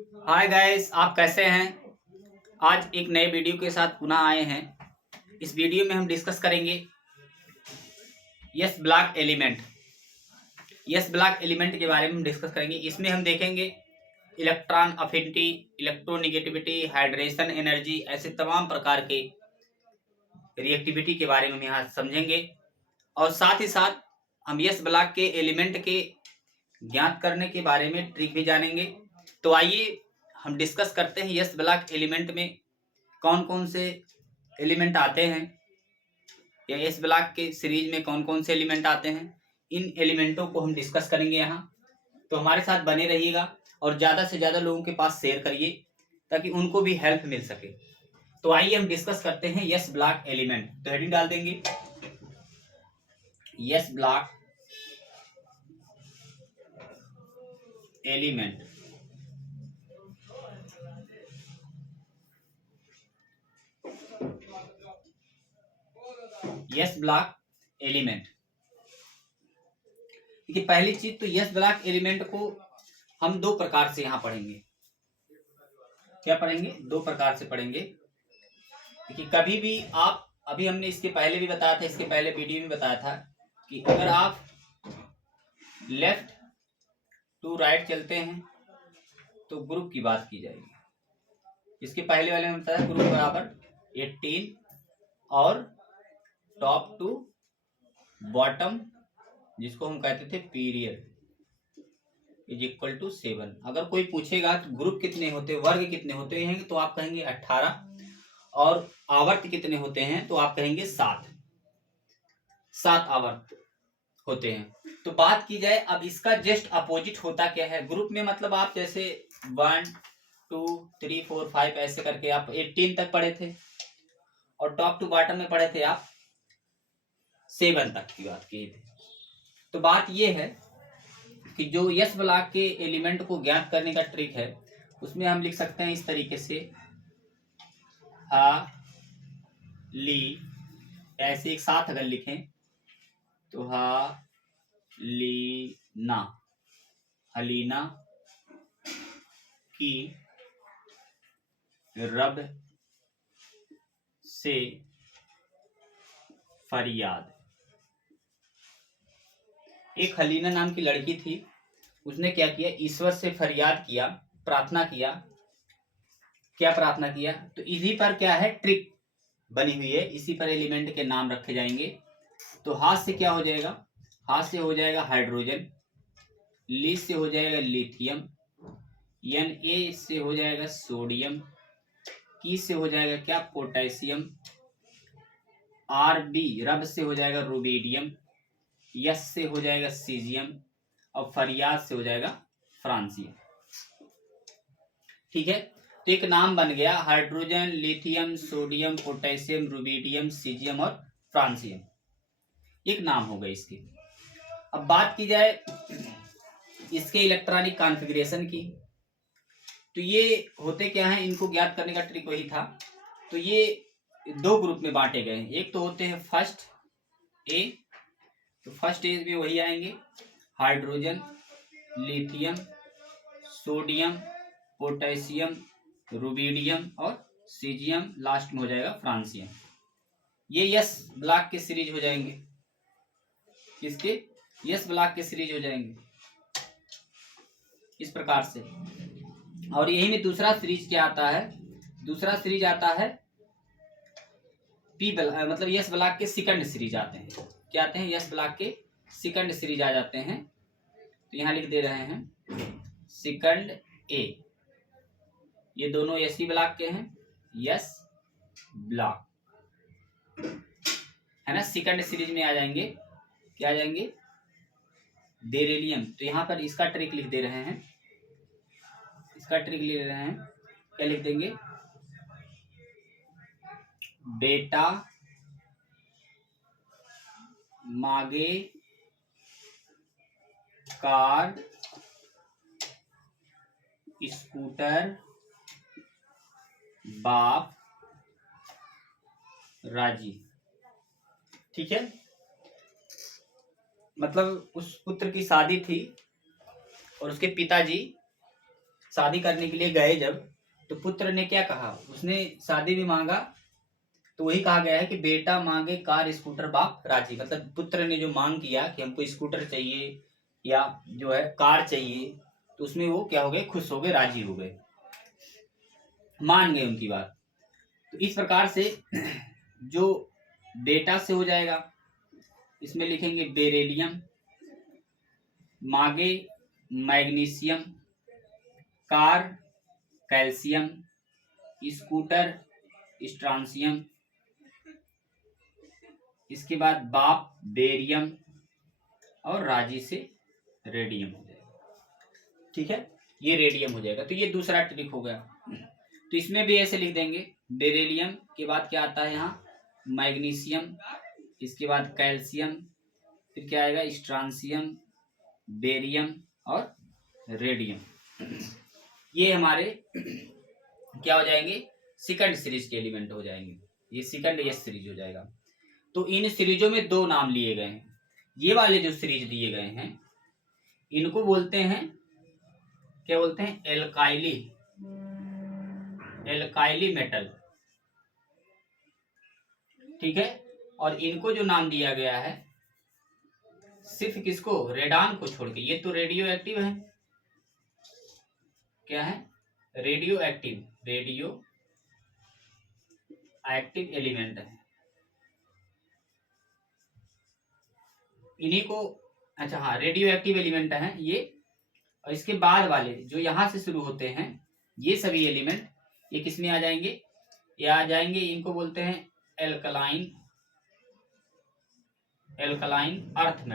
Hi guys, आप कैसे हैं। आज एक नए वीडियो के साथ पुनः आए हैं। इस वीडियो में हम डिस्कस करेंगे yes block element. Yes block element के बारे में हम डिस्कस करेंगे। इसमें हम देखेंगे electron affinity, electronegativity, hydration energy, ऐसे तमाम प्रकार के रिएक्टिविटी के बारे में हम यहाँ समझेंगे। और साथ ही साथ हम यस ब्लॉक के एलिमेंट के ज्ञात करने के बारे में ट्रिक भी जानेंगे। तो आइए हम डिस्कस करते हैं यस ब्लॉक एलिमेंट में कौन कौन से एलिमेंट आते हैं, या यस ब्लॉक के सीरीज में कौन कौन से एलिमेंट आते हैं। इन एलिमेंटों को हम डिस्कस करेंगे यहाँ। तो हमारे साथ बने रहिएगा और ज़्यादा से ज़्यादा लोगों के पास शेयर करिए ताकि उनको भी हेल्प मिल सके। तो आइए हम डिस्कस करते हैं यस ब्लॉक एलिमेंट। तो हेडिंग डाल देंगे yes block element. Yes block element. देखिए, पहली चीज तो यस ब्लॉक एलिमेंट को हम दो प्रकार से यहाँ पढ़ेंगे। क्या पढ़ेंगे? दो प्रकार से पढ़ेंगे। देखिए, कभी भी आप, अभी हमने इसके पहले भी बताया था, इसके पहले वीडियो में बताया था कि अगर आप लेफ्ट टू राइट चलते हैं तो ग्रुप की बात की जाएगी। इसके पहले वाले में बताया ग्रुप बराबर 18 और टॉप टू बॉटम, जिसको हम कहते थे पीरियड, इज इक्वल टू 7। अगर कोई पूछेगा कि ग्रुप कितने होते, वर्ग कितने होते हैं, तो आप कहेंगे 18, और आवर्त कितने होते हैं तो आप कहेंगे 7 आवर्त होते हैं। तो बात की जाए अब इसका जस्ट अपोजिट होता क्या है। ग्रुप में मतलब आप जैसे 1 2 3 4 5 ऐसे करके आप 18 तक पढ़े थे, और टॉप टू बॉटम में पढ़े थे आप 7 तक की बात किए थे। तो बात यह है कि जो यस ब्लॉक के एलिमेंट को ज्ञात करने का ट्रिक है, उसमें हम लिख सकते हैं इस तरीके से, हा ली, ऐसे एक साथ अगर लिखें तो हा ली ना, हलीना की रब से फरियाद। एक हलीना नाम की लड़की थी, उसने क्या किया, ईश्वर से फरियाद किया, प्रार्थना किया। क्या प्रार्थना किया? तो इसी पर क्या है, ट्रिक बनी हुई है, इसी पर एलिमेंट के नाम रखे जाएंगे। तो हाथ से क्या हो जाएगा, हाथ से हो जाएगा हाइड्रोजन, ली से हो जाएगा लिथियम, एन ए से हो जाएगा सोडियम, की से हो जाएगा क्या, पोटेशियम, आर बी रब से हो जाएगा रुबीडियम, यस से हो जाएगा सीजियम, और फरियाद से हो जाएगा फ्रांसियम। ठीक है, तो एक नाम बन गया, hydrogen, lithium, sodium, potassium, rubidium, caesium और फ्रांसियम। एक नाम हो गए इसके। अब बात की जाए इसके इलेक्ट्रॉनिक कॉन्फ़िगरेशन की, तो ये होते क्या हैं, इनको ज्ञात करने का ट्रिक वही था। तो ये दो ग्रुप में बांटे गए हैं। एक तो होते हैं फर्स्ट ए, तो फर्स्ट ए में वही आएंगे, hydrogen, lithium, sodium, potassium, rubidium और सीजियम, लास्ट में हो जाएगा फ्रांसियम। ये यस ब्लॉक के सीरीज हो जाएंगे। किसके? यस ब्लॉक के सीरीज हो जाएंगे इस प्रकार से। और यही में दूसरा सीरीज क्या आता है, दूसरा सीरीज आता है पी ब्लॉक, मतलब यस ब्लॉक के सेकंड सीरीज आते हैं। क्या आते हैं? यस ब्लॉक के सेकंड सीरीज आ जाते हैं। तो यहाँ लिख दे रहे हैं सेकंड ए, ये दोनों एसी ब्लॉक के हैं, यस ब्लॉक है ना। सेकंड सीरीज में आ जाएंगे, क्या आ जाएंगे, बेरिलियम। तो यहाँ पर इसका ट्रिक लिख दे रहे हैं, इसका ट्रिक लिख रहे हैं, क्या लिख देंगे, बेटा मागे कार स्कूटर बाप राजी। ठीक है, मतलब उस पुत्र की शादी थी और उसके पिताजी शादी करने के लिए गए जब, तो पुत्र ने क्या कहा, उसने शादी भी मांगा, तो वही कहा गया है कि बेटा मांगे कार स्कूटर बाप राजी। मतलब पुत्र ने जो मांग किया कि हमको स्कूटर चाहिए या जो है कार चाहिए, तो उसमें वो क्या हो गए, खुश हो गए, राजी हो गए, मान गए उनकी बात। तो इस प्रकार से जो बेटा से हो जाएगा, इसमें लिखेंगे बेरिलियम, मागे magnesium, car calcium, scooter strontium, इसके बाद बाप बेरियम और राजी से रेडियम हो जाएगा। ठीक है, ये रेडियम हो जाएगा। तो ये दूसरा ट्रिक हो गया। तो इसमें भी ऐसे लिख देंगे, बेरिलियम के बाद क्या आता है यहाँ, मैग्नीशियम, इसके बाद कैल्शियम, फिर क्या आएगा, स्ट्रांसियम, बेरियम और रेडियम। ये हमारे क्या हो जाएंगे, सेकंड सीरीज के एलिमेंट हो जाएंगे। ये सेकंड एस सीरीज हो जाएगा। तो इन सीरीजों में दो नाम लिए गए हैं। ये वाले जो सीरीज दिए गए हैं इनको बोलते हैं, क्या बोलते हैं, एल्काइली मेटल। ठीक है, और इनको जो नाम दिया गया है सिर्फ किसको, रेडान को छोड़ के, ये तो रेडियो एक्टिव है, क्या है, रेडियो एक्टिव एलिमेंट है, इन्हीं को, अच्छा हाँ, रेडियो एक्टिव एलिमेंट है ये। और इसके बाद वाले जो यहां से शुरू होते हैं ये सभी एलिमेंट, ये किस में आ जाएंगे, ये आ जाएंगे, इनको बोलते हैं एल्कलाइन अर्थ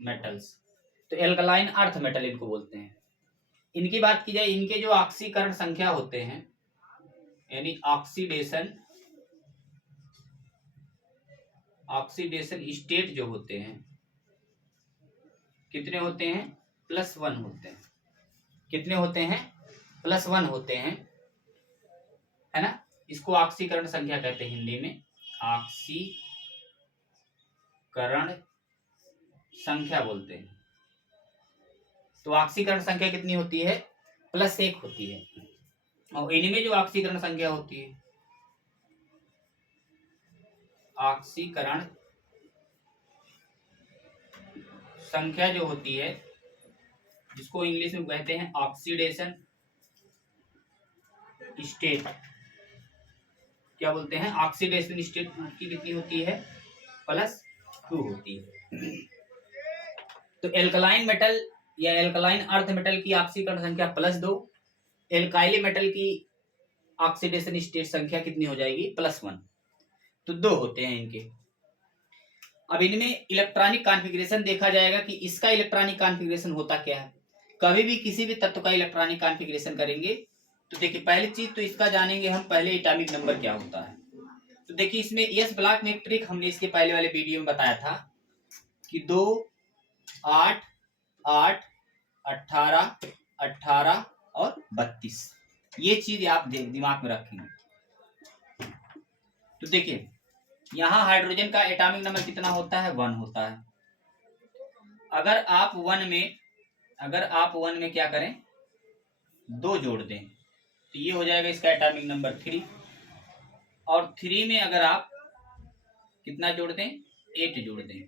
मेटल्स। तो एल्कलाइन अर्थ मेटल इनको बोलते हैं। इनकी बात की जाए, इनके जो ऑक्सीकरण संख्या होते हैं, यानी ऑक्सीडेशन स्टेट जो होते हैं, कितने होते हैं, +1 होते हैं। कितने होते हैं, +1 होते हैं, है ना। इसको ऑक्सीकरण संख्या कहते हैं हिंदी में, ऑक्सीकरण संख्या बोलते हैं। तो ऑक्सीकरण संख्या कितनी होती है, +1 होती है। और इनमें जो ऑक्सीकरण संख्या होती है, ऑक्सीकरण संख्या जो होती है, जिसको इंग्लिश में कहते हैं ऑक्सीडेशन स्टेट, क्या बोलते हैं, ऑक्सीडेशन स्टेट की कितनी होती है, +2 होती है। तो एल्कलाइन मेटल या एल्कलाइन अर्थ मेटल की ऑक्सीकरण संख्या +2, एल्काइली मेटल की ऑक्सीडेशन स्टेट संख्या कितनी हो जाएगी, +1। तो 2 होते हैं इनके। अब इनमें इलेक्ट्रॉनिक कॉन्फ़िगरेशन देखा जाएगा कि इसका इलेक्ट्रॉनिक कॉन्फ़िगरेशन होता क्या है। कभी भी किसी भी तत्व का इलेक्ट्रॉनिक कॉन्फ़िगरेशन करेंगे तो देखिए, पहली चीज तो इसका जानेंगे हम, पहले एटॉमिक नंबर क्या होता है। तो देखिए, इसमें एस ब्लॉक में एक ट्रिक हमने इसके पहले वाले वीडियो में बताया था कि 2, 8, 8, 18, 18 और 32, ये चीज आप दिमाग में रखेंगे। तो देखिए, यहाँ हाइड्रोजन का एटॉमिक नंबर कितना होता है, 1 होता है। अगर आप 1 में क्या करें, 2 जोड़ दें तो ये हो जाएगा इसका एटॉमिक नंबर 3। और 3 में अगर आप कितना जोड़ दें, 8 जोड़ दें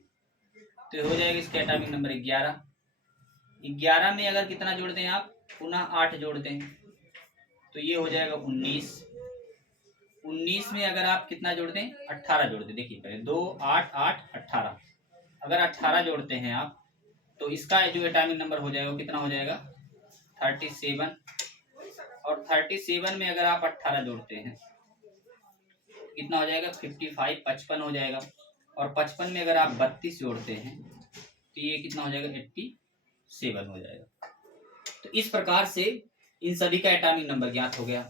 तो हो जाएगा इसका एटॉमिक नंबर 11। 11 में अगर कितना जोड़ दें आप, पुनः 8 जोड़ दें तो ये हो जाएगा 19। 19 में अगर आप कितना जोड़ दें, 18 जोड़ दें। देखिए पहले 2, 8, 8, 18, अगर 18 जोड़ते हैं आप तो इसका जो एटॉमिक नंबर हो जाएगा कितना हो जाएगा, 37। और 37 में अगर आप 18 जोड़ते हैं कितना हो जाएगा, 55, 55 हो जाएगा। और 55 में अगर आप 32 जोड़ते हैं तो ये कितना हो जाएगा, 87 हो जाएगा। तो इस प्रकार से इन सभी का एटॉमिक नंबर ज्ञात हो गया।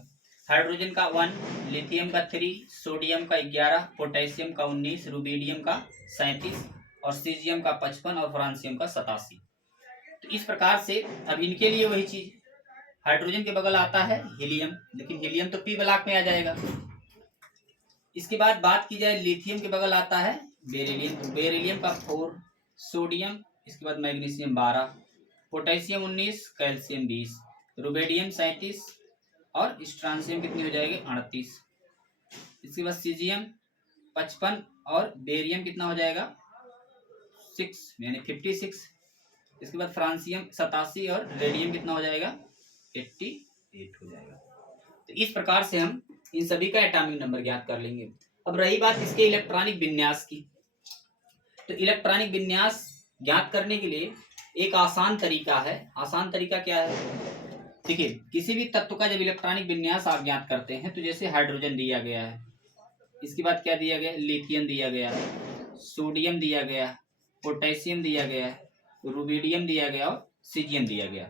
हाइड्रोजन का 1, लिथियम का 3, सोडियम का 11, पोटेशियम का 19, रुबिडियम का 37 और सीजियम का 55 और फ्रांसियम का 87। तो इस प्रकार से अब इनके लिए वही चीज, हाइड्रोजन के बगल आता है हीलियम, लेकिन हीलियम तो पी ब्लॉक में आ जाएगा। इसके बाद बात की जाए, लिथियम के बगल आता है बेरिलियम, तो बेरिलियम का 4, सोडियम, इसके बाद मैग्नीशियम 12, पोटेशियम 19, कैल्शियम 20, रुबेडियम 37 और स्ट्रांसियम कितनी हो जाएगी 38। इसके बाद सीजियम 55 और बेरियम कितना हो जाएगा 6 यानी 56। इसके बाद फ्रांसियम 87 और रेडियम कितना हो जाएगा 88 हो जाएगा। तो इस प्रकार से हम इन सभी का एटॉमिक नंबर ज्ञात कर लेंगे। अब रही बात इसके इलेक्ट्रॉनिक विन्यास की, तो इलेक्ट्रॉनिक विन्यास ज्ञात करने के लिए एक आसान तरीका है। आसान तरीका क्या है, देखिए किसी भी तत्व का जब इलेक्ट्रॉनिक विन्यास आप ज्ञात करते हैं तो जैसे हाइड्रोजन दिया गया है, इसके बाद क्या दिया गया, लिथियम दिया गया, सोडियम दिया गया, पोटेशियम दिया गया, रुबिडियम दिया गया और सीजियम दिया गया।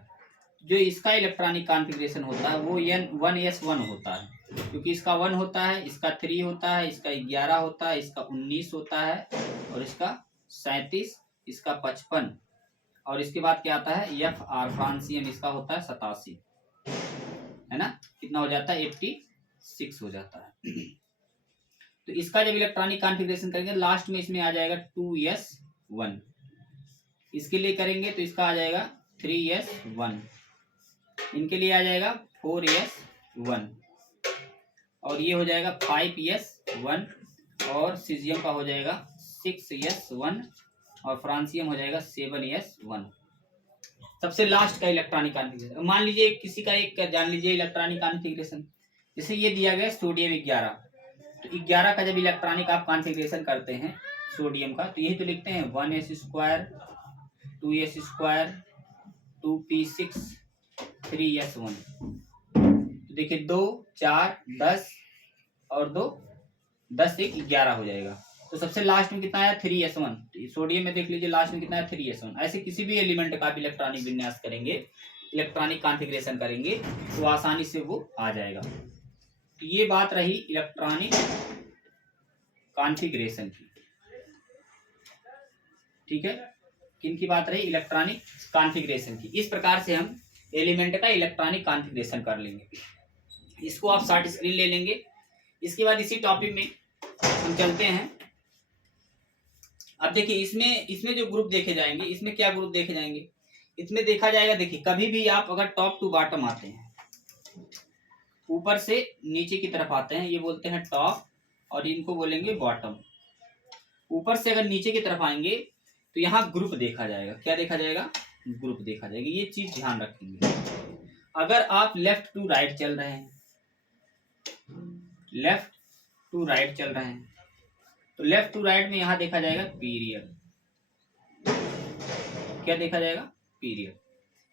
जो इसका इलेक्ट्रॉनिक कॉन्फ़िगरेशन होता है वो N1s1 होता है, क्योंकि इसका 1 होता है, इसका 3 होता है, इसका 11 होता है, इसका 19 होता है और इसका 37, इसका 55 और इसके बाद क्या आता है Fr फ्रांसियम, इसका होता है 87, है ना, कितना हो जाता है 86 हो जाता है। तो इसका जब इलेक्ट्रॉनिक कॉन्फ़िगरेशन करेंगे लास्ट में इसमें आ जाएगा 2s1, इसके लिए करेंगे तो इसका आ जाएगा 3s1, इनके लिए आ जाएगा 4s1 और ये हो जाएगा 5s1 और सीजियम का हो जाएगा 6s1 और फ्रांसियम हो जाएगा 7s1। सबसे लास्ट का इलेक्ट्रॉनिक कॉन्फ़िगरेशन, मान लीजिए किसी का एक जान लीजिए इलेक्ट्रॉनिक कॉन्फ़िगरेशन, जैसे ये दिया गया सोडियम 11, तो 11 का जब इलेक्ट्रॉनिक आप कॉन्फ़िगरेशन करते हैं सोडियम का तो यही तो लिखते हैं 1s2 2s2 2p6 3s1। तो देखिए 2 4 10 और 2 10 1 11 हो जाएगा। तो सबसे लास्ट में कितना आया 3s1, सोडियम में देख लीजिए लास्ट में कितना है 3s1। ऐसे किसी भी एलिमेंट का आप इलेक्ट्रॉनिक विन्यास करेंगे, इलेक्ट्रॉनिक कॉन्फ़िगरेशन करेंगे तो आसानी से वो आ जाएगा। तो ये बात रही इलेक्ट्रॉनिक कॉन्फ़िगरेशन की, ठीक है, किन की बात रही, इलेक्ट्रॉनिक कॉन्फ़िगरेशन की। इस प्रकार से हम एलिमेंट का इलेक्ट्रॉनिक कॉन्फ़िगरेशन कर लेंगे। इसको आप शॉर्ट स्क्रीन ले लेंगे। इसके बाद इसी टॉपिक में हम चलते हैं। अब देखिए इसमें जो ग्रुप देखे जाएंगे, इसमें क्या ग्रुप देखे जाएंगे, इसमें देखा जाएगा, देखिए कभी भी आप अगर टॉप टू बॉटम आते हैं, ऊपर से नीचे की तरफ आते हैं, ये बोलते हैं टॉप और इनको बोलेंगे बॉटम। ऊपर से अगर नीचे की तरफ आएंगे तो यहाँ ग्रुप देखा जाएगा। क्या देखा जाएगा, ग्रुप देखा जाएगा। ये चीज ध्यान रखेंगे। अगर आप लेफ्ट टू राइट चल रहे हैं, लेफ्ट टू राइट चल रहे हैं तो लेफ्ट टू राइट में यहाँ देखा जाएगा पीरियड। क्या देखा जाएगा, पीरियड।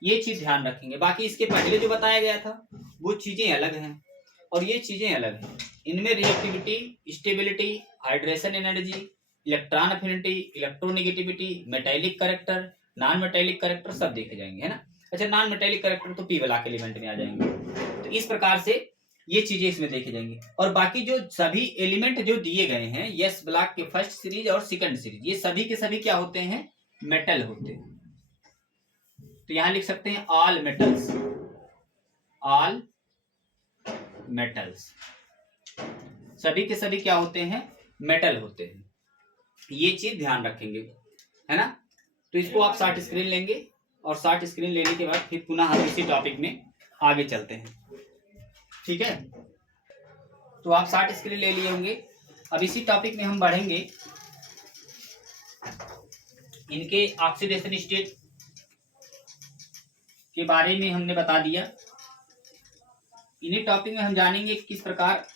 ये चीज ध्यान रखेंगे। बाकी इसके पहले जो बताया गया था वो चीजें अलग हैं और ये चीजें अलग हैं। इनमें reactivity, stability, hydration energy, electron affinity, electronegativity, metallic character, non metallic character सब देखे जाएंगे, है ना। अच्छा, नॉन मेटेलिक कैरेक्टर तो पी ब्लॉक एलिमेंट में आ जाएंगे। तो इस प्रकार से ये चीजें इसमें देखे जाएंगी। और बाकी जो सभी एलिमेंट जो दिए गए हैं यस ब्लॉक के फर्स्ट सीरीज और सेकंड सीरीज, ये सभी के सभी क्या होते हैं, मेटल होते हैं। तो यहां लिख सकते हैं ऑल मेटल्स, ऑल मेटल्स, सभी के सभी क्या होते हैं, मेटल होते हैं। ये चीज ध्यान रखेंगे, है ना। तो इसको आप शॉर्ट स्क्रीन लेंगे और शॉर्ट स्क्रीन लेने के बाद फिर पुनः हम इसी टॉपिक में आगे चलते हैं, ठीक है। तो आप शॉर्ट स्क्रीन ले लिए होंगे। अब इसी टॉपिक में हम बढ़ेंगे। इनके ऑक्सीडेशन स्टेट के बारे में हमने बता दिया। इन्हीं टॉपिक में हम जानेंगे किस प्रकार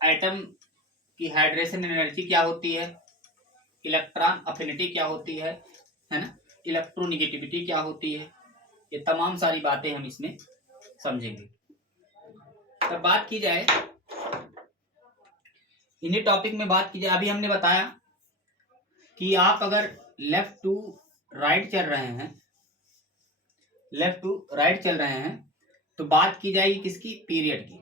एटम की हाइड्रेशन एनर्जी क्या होती है, इलेक्ट्रॉन अफिनिटी क्या होती है ना, इलेक्ट्रोनेगेटिविटी क्या होती है, ये तमाम सारी बातें हम इसमें समझेंगे। तब बात की जाए, इन्हीं टॉपिक में बात की जाए, अभी हमने बताया कि आप अगर लेफ्ट टू राइट चल रहे हैं, लेफ्ट टू राइट चल रहे हैं तो बात की जाएगी किसकी, पीरियड की।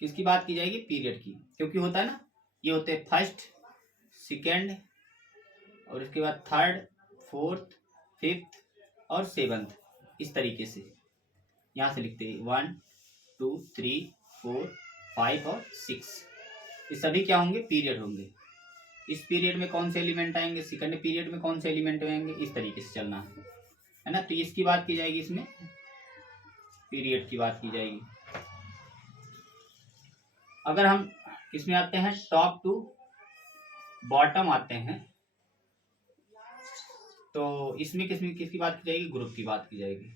किसकी बात की जाएगी, पीरियड की। क्योंकि होता है ना, ये होते हैं फर्स्ट, सेकेंड और इसके बाद थर्ड, फोर्थ, फिफ्थ और सेवंथ। इस तरीके से यहां से लिखते हैं 1 2 3 4 5 और 6। ये सभी क्या होंगे, पीरियड होंगे। इस पीरियड में कौन से एलिमेंट आएंगे, सेकंड पीरियड में कौन से एलिमेंट आएंगे, इस तरीके से चलना है ना। तो इसकी बात की जाएगी, इसमें पीरियड की बात की जाएगी। अगर हम किसमें आते हैं, टॉप टू बॉटम आते हैं, तो इसमें किसकी बात की जाएगी, ग्रुप की बात की जाएगी।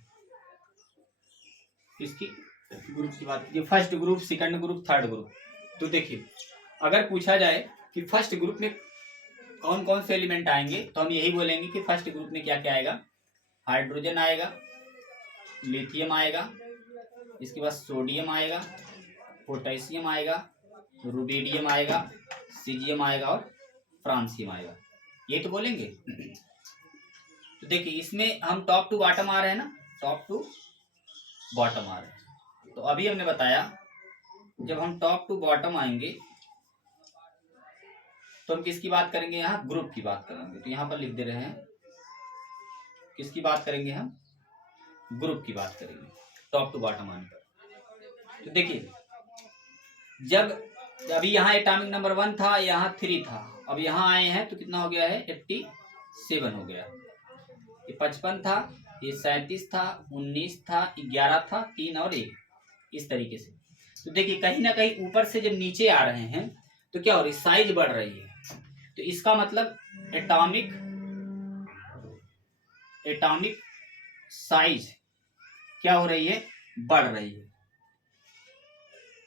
इसकी ग्रुप की बात की, first group, second group, third group. तो देखिए अगर पूछा जाए कि फर्स्ट ग्रुप में कौन कौन से एलिमेंट आएंगे, तो हम यही बोलेंगे कि फर्स्ट ग्रुप में क्या क्या आएगा, हाइड्रोजन आएगा, लिथियम आएगा, इसके बाद सोडियम आएगा, पोटेशियम आएगा, रुबिडियम आएगा, सीजियम आएगा और फ्रांसियम आएगा। ये तो बोलेंगे। तो देखिए इसमें हम टॉप टू बॉटम आ रहे हैं ना, टॉप टू बॉटम आ रहे हैं। तो अभी हमने बताया जब हम टॉप टू बॉटम आएंगे तो हम किसकी बात करेंगे, यहाँ ग्रुप की बात करेंगे। तो यहाँ पर लिख दे रहे हैं किसकी बात करेंगे, हम ग्रुप की बात करेंगे टॉप टू बॉटम आने पर। तो देखिए जब अभी यहाँ एटॉमिक नंबर 1 था, यहाँ 3 था, अब यहाँ आए हैं तो कितना हो गया है, 87 हो गया। ये 55 था, ये 37 था, 19 था, 11 था, 3 और 1, इस तरीके से। तो देखिए कहीं ना कहीं ऊपर से जब नीचे आ रहे हैं तो क्या हो रही है, साइज बढ़ रही है। तो इसका मतलब एटॉमिक साइज क्या हो रही है, बढ़ रही है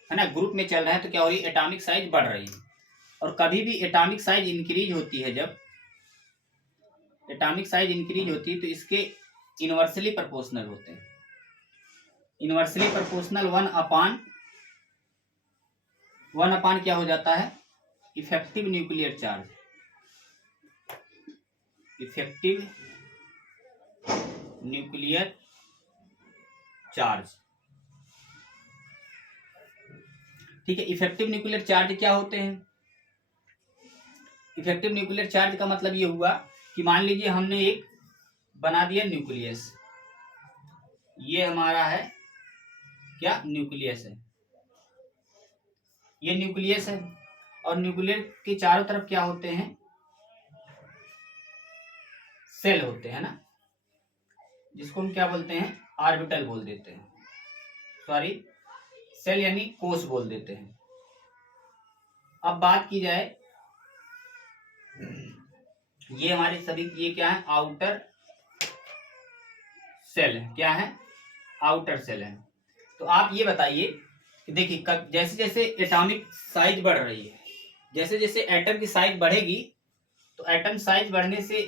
ना। ग्रुप में चल रहा है तो क्या हो रही है, एटॉमिक साइज बढ़ रही है। और कभी भी एटॉमिक साइज इंक्रीज होती है, जब एटॉमिक साइज इंक्रीज होती है तो इसके इनवर्सली प्रोपोर्शनल होते हैं। इनवर्सली प्रोपोर्शनल 1 अपान क्या हो जाता है, effective nuclear charge. Effective nuclear charge, ठीक है। इफेक्टिव न्यूक्लियर चार्ज क्या होते हैं, इफेक्टिव न्यूक्लियर चार्ज का मतलब ये हुआ कि मान लीजिए हमने एक बना दिया न्यूक्लियस, ये हमारा है क्या, न्यूक्लियस है, ये न्यूक्लियस है। और न्यूक्लियर के चारों तरफ क्या होते हैं, सेल होते हैं ना, जिसको हम क्या बोलते हैं, ऑर्बिटल बोल देते हैं, सॉरी सेल यानी कोष बोल देते हैं। अब बात की जाए, ये हमारे सभी, ये क्या है, आउटर सेल है, क्या है, आउटर सेल है। तो आप ये बताइए कि देखिए जैसे जैसे एटॉमिक साइज बढ़ रही है, जैसे जैसे एटम की साइज बढ़ेगी तो एटम साइज बढ़ने से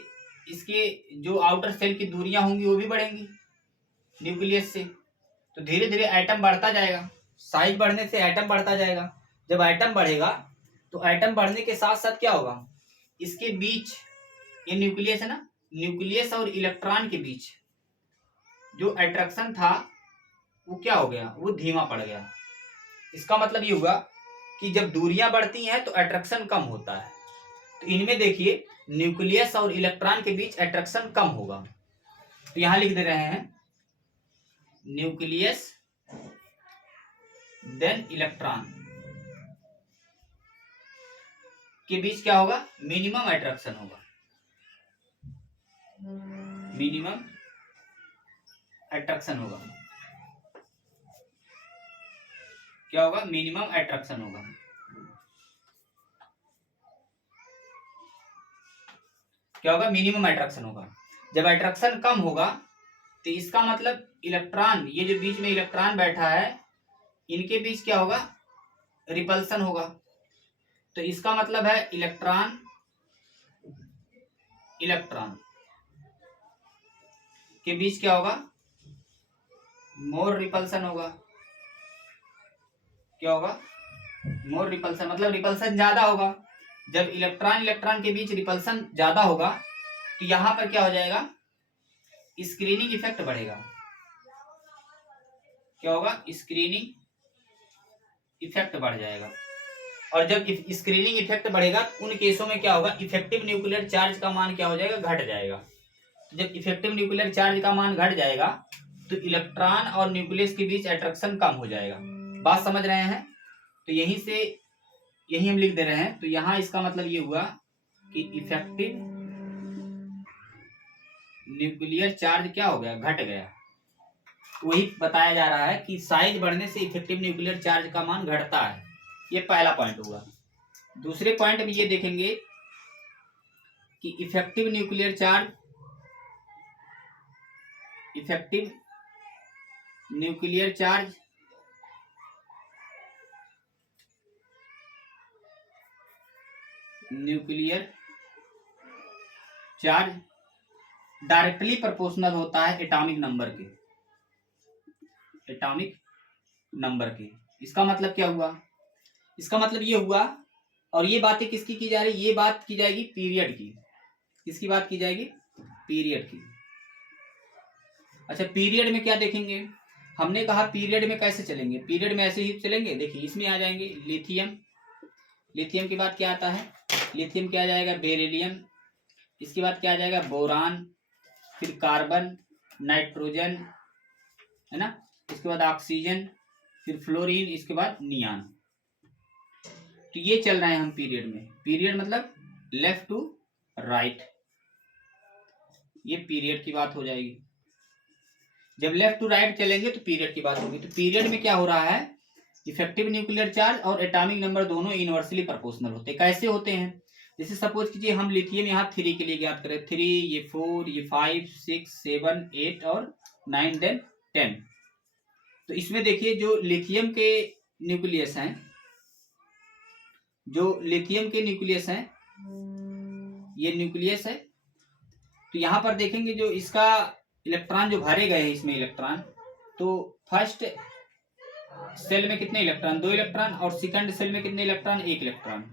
इसके जो आउटर सेल की दूरियां होंगी वो भी बढ़ेंगी न्यूक्लियस से। तो धीरे धीरे एटम बढ़ता जाएगा, साइज बढ़ने से एटम बढ़ता जाएगा। जब एटम बढ़ेगा तो एटम बढ़ने के साथ साथ क्या होगा, इसके बीच, ये न्यूक्लियस है ना, न्यूक्लियस और इलेक्ट्रॉन के बीच जो अट्रैक्शन था वो क्या हो गया, वो धीमा पड़ गया। इसका मतलब ये हुआ कि जब दूरियां बढ़ती हैं तो अट्रैक्शन कम होता है। तो इनमें देखिए न्यूक्लियस और इलेक्ट्रॉन के बीच अट्रैक्शन कम होगा। तो यहां लिख दे रहे हैं न्यूक्लियस देन इलेक्ट्रॉन के बीच क्या होगा, मिनिमम अट्रैक्शन होगा, मिनिमम अट्रैक्शन होगा, क्या होगा, मिनिमम अट्रैक्शन होगा। क्या होगा, मिनिमम अट्रैक्शन होगा। जब अट्रैक्शन कम होगा तो इसका मतलब इलेक्ट्रॉन, ये जो बीच में इलेक्ट्रॉन बैठा है, इनके बीच क्या होगा, रिपल्सन होगा। तो इसका मतलब है इलेक्ट्रॉन के बीच क्या होगा, मोर रिपल्सन होगा। क्या होगा, मोर रिपल्सन, मतलब रिपल्सन ज्यादा होगा। जब इलेक्ट्रॉन के बीच रिपल्सन ज्यादा होगा तो यहां पर क्या हो जाएगा, स्क्रीनिंग इफेक्ट बढ़ेगा। क्या होगा, स्क्रीनिंग इफेक्ट बढ़ जाएगा। और जब स्क्रीनिंग इफेक्ट बढ़ेगा उन केसों में क्या होगा, इफेक्टिव न्यूक्लियर चार्ज का मान क्या हो जाएगा, घट जाएगा। तो जब इफेक्टिव न्यूक्लियर चार्ज का मान घट जाएगा तो इलेक्ट्रॉन और न्यूक्लियस के बीच अट्रैक्शन कम हो जाएगा। बात समझ रहे हैं। तो यही हम लिख दे रहे हैं। तो यहाँ इसका मतलब ये हुआ कि इफेक्टिव न्यूक्लियर चार्ज क्या हो गया, घट गया। वही बताया जा रहा है कि साइज बढ़ने से इफेक्टिव न्यूक्लियर चार्ज का मान घटता है। ये पहला पॉइंट हुआ। दूसरे पॉइंट में ये देखेंगे कि effective nuclear charge directly proportional होता है एटॉमिक नंबर के। इसका मतलब क्या हुआ, इसका मतलब ये हुआ, और ये बातें किसकी की जा रही, ये बात की जाएगी पीरियड की। किसकी बात की जाएगी, पीरियड की। अच्छा, पीरियड में क्या देखेंगे, हमने कहा पीरियड में कैसे चलेंगे, पीरियड में ऐसे ही चलेंगे। देखिए इसमें आ जाएंगे लिथियम के बाद क्या आता है, लिथियम क्या आ जाएगा, बेरिलियम। इसके बाद क्या आ जाएगा, बोरान, फिर कार्बन, नाइट्रोजन, है ना। इसके बाद ऑक्सीजन, फिर फ्लोरीन, इसके बाद नियान। तो ये चल रहे हैं हम पीरियड में। पीरियड मतलब लेफ्ट टू राइट, ये पीरियड की बात हो जाएगी। जब लेफ्ट टू राइट चलेंगे तो पीरियड की बात होगी। तो पीरियड में क्या हो रहा है, इफेक्टिव न्यूक्लियर चार्ज और एटॉमिक नंबर दोनों इनवर्सली प्रोपोर्शनल होते हैं। कैसे होते हैं, जैसे सपोज कीजिए हम लिथियम यहाँ 3 के लिए ज्ञात करें, 3, ये 4, ये 5, 6, 7, 8 और 9, 10। तो इसमें देखिए जो लिथियम के न्यूक्लियस हैं, ये न्यूक्लियस है। तो यहाँ पर देखेंगे जो इसका इलेक्ट्रॉन जो भरे गए हैं इसमें इलेक्ट्रॉन, तो फर्स्ट सेल में कितने इलेक्ट्रॉन, 2 इलेक्ट्रॉन, और सेकंड सेल में कितने इलेक्ट्रॉन, 1 इलेक्ट्रॉन।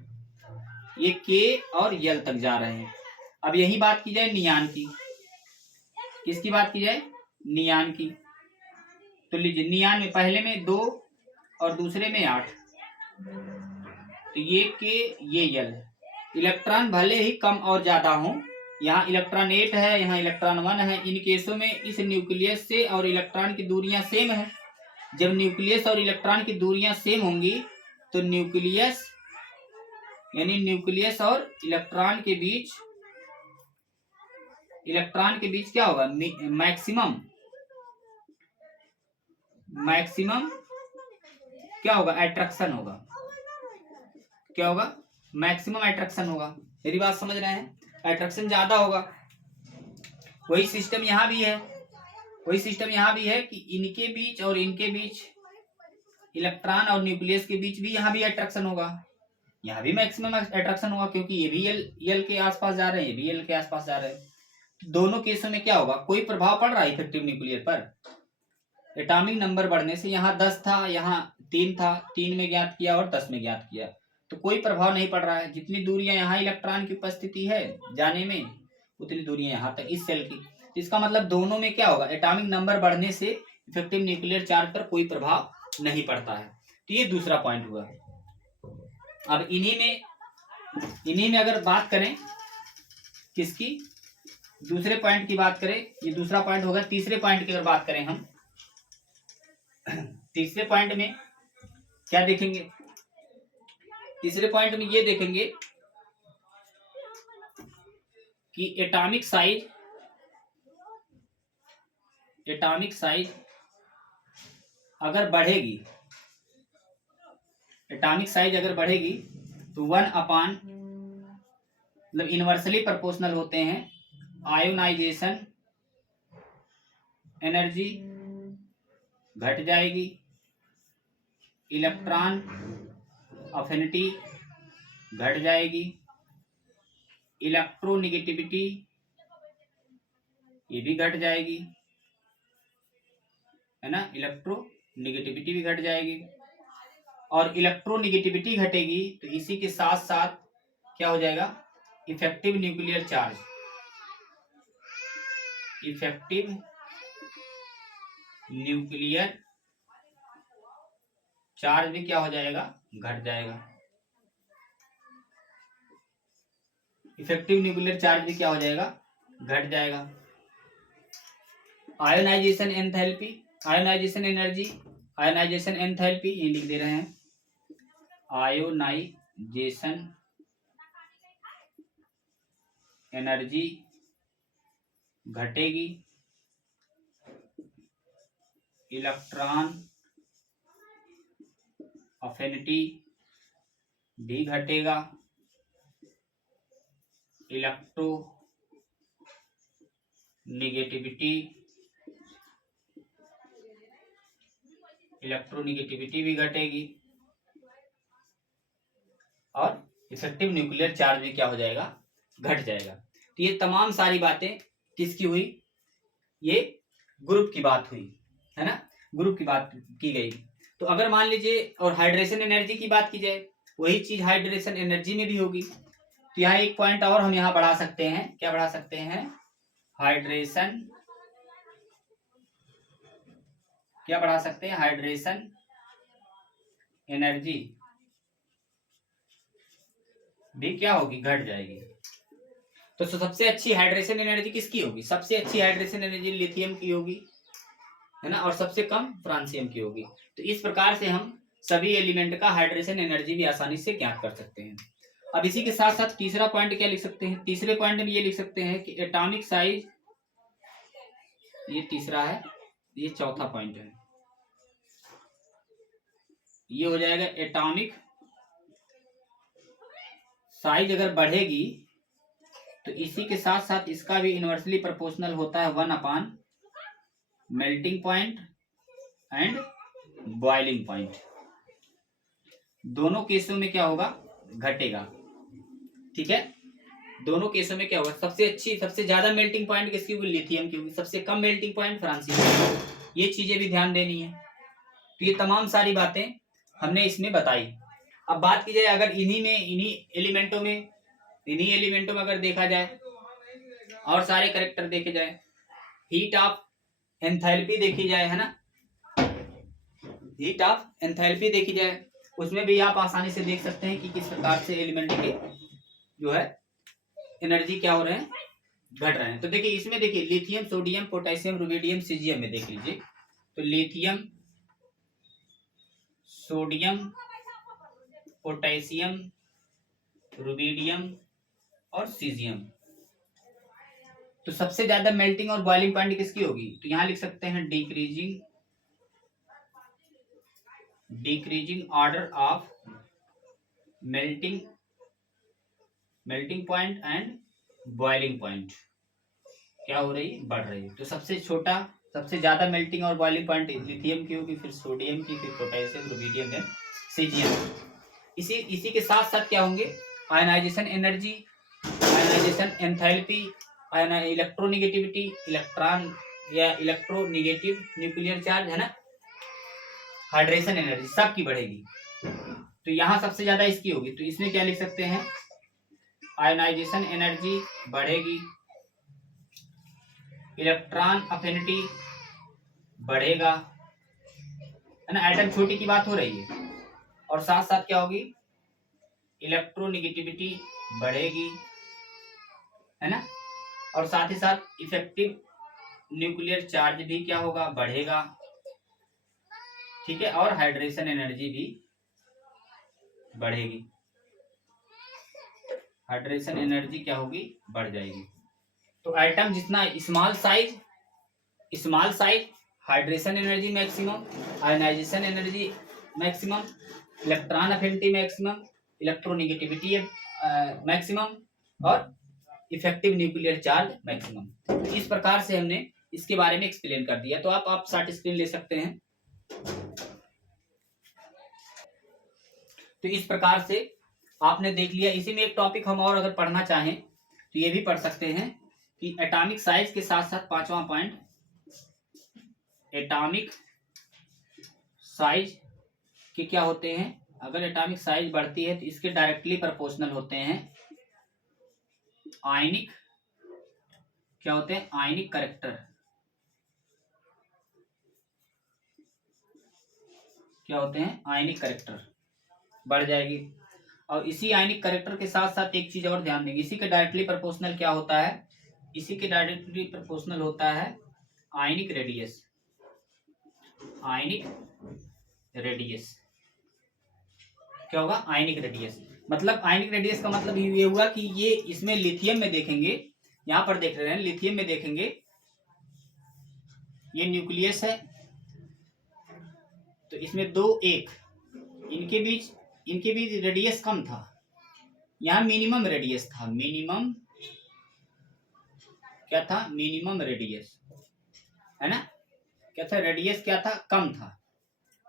ये के और यल तक जा रहे हैं। अब यही बात की जाए नियान की, किसकी बात की जाए, नियान की। तो लीजिए नियान में पहले में 2 और दूसरे में 8, तो ये के ये यल। इलेक्ट्रॉन भले ही कम और ज्यादा हो, यहाँ इलेक्ट्रॉन 8 है, यहाँ इलेक्ट्रॉन 1 है, इन केसों में इस न्यूक्लियस से और इलेक्ट्रॉन की दूरियां सेम है। जब न्यूक्लियस और इलेक्ट्रॉन की दूरियां सेम होंगी तो न्यूक्लियस और इलेक्ट्रॉन के बीच क्या होगा, मैक्सिमम क्या होगा, अट्रैक्शन होगा। क्या होगा, मैक्सिमम अट्रैक्शन होगा। मेरी बात समझ रहे हैं, अट्रैक्शन ज्यादा होगा। वही सिस्टम यहाँ भी है कि इनके बीच और इनके बीच, इलेक्ट्रॉन और न्यूक्लियस के बीच भी यहाँ भी अट्रैक्शन होगा, यहाँ भी मैक्सिमम अट्रैक्शन होगा, क्योंकि ये भी यल के आसपास जा रहे हैं, ये भी यल के आसपास जा रहे हैं। दोनों केसों में क्या होगा, कोई प्रभाव पड़ रहा है इफेक्टिव न्यूक्लियर पर। एटॉमिक नंबर बढ़ने से यहाँ 10 था, यहाँ 3 था, 3 में ज्ञात किया और 10 में ज्ञात किया, तो कोई प्रभाव नहीं पड़ रहा है। जितनी दूरियां यहाँ इलेक्ट्रॉन की उपस्थिति है जाने में, उतनी दूरियां यहाँ तक इस सेल की। इसका मतलब दोनों में क्या होगा, एटॉमिक नंबर बढ़ने से इफेक्टिव न्यूक्लियर चार्ज पर कोई प्रभाव नहीं पड़ता है। तो ये दूसरा पॉइंट हुआ। अब इन्हीं में अगर बात करें, किसकी, दूसरे पॉइंट की बात करें, ये दूसरा पॉइंट होगा। तीसरे पॉइंट की अगर बात करें हम, तीसरे पॉइंट में क्या देखेंगे, तीसरे पॉइंट में ये देखेंगे कि एटॉमिक साइज अगर बढ़ेगी, तो 1/, मतलब इनवर्सली प्रोपोर्शनल होते हैं। आयोनाइजेशन एनर्जी घट जाएगी, इलेक्ट्रॉन अफिनिटी घट जाएगी, इलेक्ट्रोनेगेटिविटी ये भी घट जाएगी, है ना, इलेक्ट्रोनेगेटिविटी भी घट जाएगी। और इलेक्ट्रोनेगेटिविटी घटेगी तो इसी के साथ साथ क्या हो जाएगा, इफेक्टिव न्यूक्लियर चार्ज भी क्या हो जाएगा, घट जाएगा। इफेक्टिव न्यूक्लियर चार्ज भी क्या हो जाएगा, घट जाएगा। Ionization enthalpy, ionization energy, ionization enthalpy ये लिख दे रहे हैं। आयोनाइजेशन एनर्जी घटेगी, इलेक्ट्रॉन अफिनिटी भी घटेगा, इलेक्ट्रोनिगेटिविटी भी घटेगी और इफेक्टिव न्यूक्लियर चार्ज भी क्या हो जाएगा, घट जाएगा। तो ये तमाम सारी बातें किसकी हुई, ये ग्रुप की बात हुई है ना, ग्रुप की बात की गई। तो अगर मान लीजिए और हाइड्रेशन एनर्जी की बात की जाए, वही चीज हाइड्रेशन एनर्जी में भी होगी। तो यहाँ एक पॉइंट और हम यहाँ बढ़ा सकते हैं, क्या बढ़ा सकते हैं, हाइड्रेशन, क्या बढ़ा सकते हैं, हाइड्रेशन एनर्जी भी क्या होगी, घट जाएगी। तो सबसे अच्छी हाइड्रेशन एनर्जी किसकी होगी, सबसे अच्छी हाइड्रेशन एनर्जी लिथियम की होगी है ना, और सबसे कम फ्रांसियम की होगी। तो इस प्रकार से हम सभी एलिमेंट का हाइड्रेशन एनर्जी भी आसानी से ज्ञात कर सकते हैं। अब इसी के साथ साथ तीसरा पॉइंट क्या लिख सकते हैं, तीसरे पॉइंट में ये लिख सकते हैं कि एटॉमिक साइज, ये तीसरा है, ये चौथा पॉइंट है, ये हो जाएगा एटॉमिक साइज अगर बढ़ेगी तो इसी के साथ साथ इसका भी इनवर्सली प्रोपोर्शनल होता है 1/, melting point and boiling point. दोनों केसों में क्या होगा, घटेगा। ठीक है, दोनों केसों में क्या होगा, सबसे अच्छी, सबसे ज्यादा मेल्टिंग पॉइंट किसकी होगी, लिथियम की होगी, सबसे कम मेल्टिंग पॉइंट फ्रांसियम। ये चीजें भी ध्यान देनी है। तो ये तमाम सारी बातें हमने इसमें बताई। अब बात की जाए अगर इन्हीं एलिमेंटों में अगर देखा जाए और सारे कैरेक्टर देखे जाए, हीट ऑफ एंथैल्पी देखी जाए है ना, हीट ऑफ एंथैल्पी देखी जाए, उसमें भी आप आसानी से देख सकते हैं कि किस प्रकार से एलिमेंट के जो है एनर्जी क्या हो रहे हैं, घट रहे हैं। तो देखिए इसमें, देखिए lithium, sodium, potassium, rubidium, caesium में देख लीजिए। तो लिथियम, सोडियम, पोटेशियम, रुबिडियम और सीजियम, तो सबसे ज्यादा मेल्टिंग और बॉइलिंग पॉइंट किसकी होगी, तो यहां लिख सकते हैं decreasing order of melting point and boiling point क्या हो रही, बढ़ रही है। तो सबसे छोटा, सबसे ज्यादा मेल्टिंग और बॉइलिंग पॉइंट लिथियम की होगी, फिर सोडियम की, फिर पोटेशियम, रुबिडियम एंड सीजियम। इसी के साथ साथ क्या होंगे, ionization energy, ionization enthalpy, electronegativity, electron या इलेक्ट्रोनिगेटिव न्यूक्लियर चार्ज है ना, हाइड्रेशन एनर्जी सबकी बढ़ेगी। तो यहाँ सबसे ज्यादा इसकी होगी। तो इसमें क्या लिख सकते हैं, आयनाइजेशन एनर्जी बढ़ेगी, इलेक्ट्रॉन अफिनिटी बढ़ेगा है ना, एटम छोटी की बात हो रही है, और साथ साथ क्या होगी, इलेक्ट्रोनिगेटिविटी बढ़ेगी है ना, और साथ ही साथ इफेक्टिव न्यूक्लियर चार्ज भी क्या होगा, बढ़ेगा। ठीक है, और हाइड्रेशन एनर्जी भी बढ़ेगी, हाइड्रेशन एनर्जी क्या होगी, बढ़ जाएगी। तो एटम जितना small size hydration energy maximum, ionization energy maximum, electron affinity maximum, electronegativity maximum और इफेक्टिव न्यूक्लियर चार्ज मैक्सिमम। तो इस प्रकार से हमने इसके बारे में एक्सप्लेन कर दिया। तो आप शार्ट स्क्रीन ले सकते हैं। तो इस प्रकार से आपने देख लिया। इसी में एक टॉपिक हम और अगर पढ़ना चाहें तो ये भी पढ़ सकते हैं कि एटॉमिक साइज के साथ साथ पांचवा पॉइंट, एटॉमिक साइज के क्या होते हैं, अगर एटॉमिक साइज बढ़ती है तो इसके डायरेक्टली प्रोपोर्शनल होते हैं आयनिक, क्या होते हैं, आयनिक कैरेक्टर, क्या होते हैं, आयनिक कैरेक्टर बढ़ जाएगी। और इसी आयनिक कैरेक्टर के साथ साथ एक चीज और ध्यान देंगे, इसी के डायरेक्टली प्रोपोर्शनल क्या होता है, इसी के डायरेक्टली प्रोपोर्शनल होता है आयनिक रेडियस, आयनिक रेडियस क्या होगा, आयनिक रेडियस। मतलब आयनिक रेडियस का मतलब ये हुआ कि ये इसमें लिथियम में देखेंगे, यहां पर देख रहे हैं लिथियम में देखेंगे, ये न्यूक्लियस है, तो इसमें 2 1 इनके बीच रेडियस कम था, यहां मिनिमम रेडियस था, मिनिमम क्या था, मिनिमम रेडियस है ना, क्या था, रेडियस क्या था, कम था,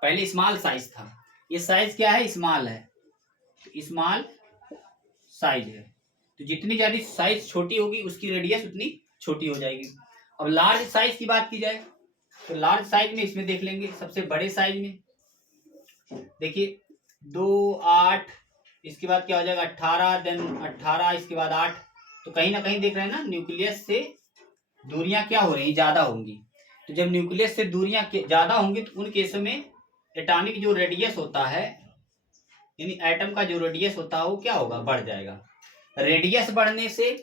पहले स्मॉल साइज था, ये साइज क्या है, स्मॉल है, तो स्मॉल साइज है, तो जितनी ज्यादा साइज छोटी होगी उसकी रेडियस उतनी छोटी हो जाएगी। अब लार्ज साइज की बात की जाए तो लार्ज साइज में इसमें देख लेंगे, सबसे बड़े साइज में देखिए 2 8, इसके बाद क्या हो जाएगा 18, देन 18, इसके बाद 8, तो कहीं ना कहीं देख रहे हैं ना न्यूक्लियस से दूरियां क्या हो रही, ज्यादा होंगी, तो जब न्यूक्लियस से दूरियां ज्यादा होंगी तो उन केसों में एटॉमिक जो रेडियस होता है, यानी एटम का जो रेडियस होता है वो क्या होगा, बढ़ जाएगा। रेडियस बढ़ने से,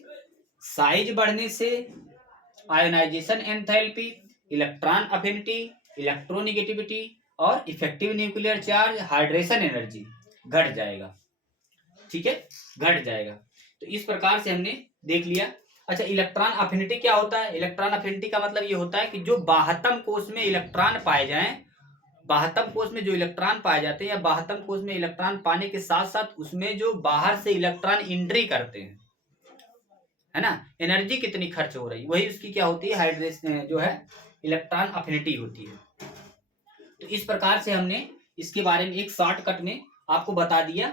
साइज बढ़ने से ionization enthalpy, electron affinity, electronegativity और effective nuclear charge, hydration energy घट जाएगा, ठीक है, घट जाएगा। तो इस प्रकार से हमने देख लिया। अच्छा, इलेक्ट्रॉन अफिनिटी क्या होता है, इलेक्ट्रॉन अफिनिटी का मतलब ये होता है कि जो बाह्यतम कोष में इलेक्ट्रॉन पाए जाएं, बाह्यतम कोष में जो इलेक्ट्रॉन पाए जाते हैं या बाह्यतम कोष में इलेक्ट्रॉन पाने के साथ साथ उसमें जो बाहर से इलेक्ट्रॉन एंट्री करते हैं, है ना, एनर्जी कितनी खर्च हो रही, वही उसकी क्या होती है, हाइड्रेशन जो है इलेक्ट्रॉन अफिनिटी होती है। तो इस प्रकार से हमने इसके बारे में एक शॉर्टकट में आपको बता दिया,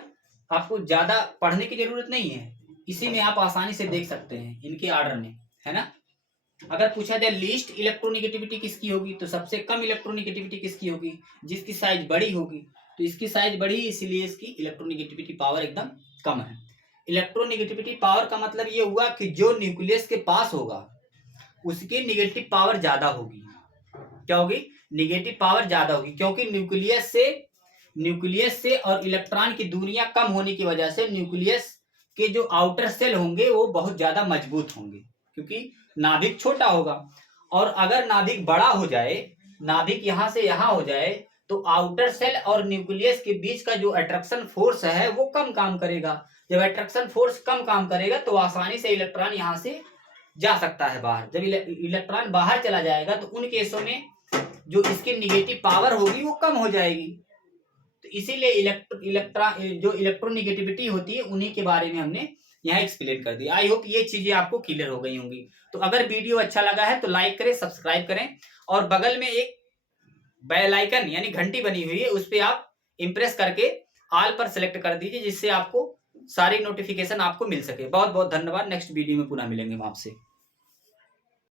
आपको ज्यादा पढ़ने की जरूरत नहीं है, इसी में आप आसानी से देख सकते हैं इनके ऑर्डर में, है ना। अगर पूछा जाए लीस्ट इलेक्ट्रोनिगेटिविटी किसकी होगी, तो सबसे कम इलेक्ट्रोनिगेटिविटी किसकी होगी, जिसकी साइज बड़ी होगी, तो इसकी साइज बड़ी इसलिए इसकी इलेक्ट्रोनिगेटिविटी पावर एकदम कम है। इलेक्ट्रोनिगेटिविटी पावर का मतलब ये हुआ कि जो न्यूक्लियस के पास होगा उसकी निगेटिव पावर ज्यादा होगी, क्या होगी, निगेटिव पावर ज्यादा होगी, क्योंकि न्यूक्लियस से और इलेक्ट्रॉन की दूरियां कम होने की वजह से न्यूक्लियस के जो आउटर सेल होंगे वो बहुत ज्यादा मजबूत होंगे, क्योंकि नाभिक छोटा होगा, और अगर नाभिक बड़ा हो जाए, नाभिक यहां से यहां हो जाए, तो आउटर सेल और न्यूक्लियस के बीच का जो अट्रैक्शन फोर्स है वो कम काम करेगा। जब अट्रैक्शन फोर्स कम काम करेगा तो आसानी से इलेक्ट्रॉन यहां से जा सकता है बाहर। जब इलेक्ट्रॉन बाहर चला जाएगा तो उन केसों में जो इसकी निगेटिव पावर होगी वो कम हो जाएगी। तो इसीलिए इलेक्ट्रॉन जो इलेक्ट्रोनिगेटिविटी होती है उन्हीं के बारे में हमने यहाँ एक्सप्लेन कर दिया। आई होप ये चीजें आपको क्लियर हो गई होंगी। तो अगर वीडियो अच्छा लगा है तो लाइक करें, सब्सक्राइब करें, और बगल में एक बेल आइकन यानी घंटी बनी हुई है उस पर आप इंप्रेस करके ऑल पर सेलेक्ट कर दीजिए, जिससे आपको सारी नोटिफिकेशन आपको मिल सके। बहुत बहुत धन्यवाद। नेक्स्ट वीडियो में पुनः मिलेंगे हम आपसे।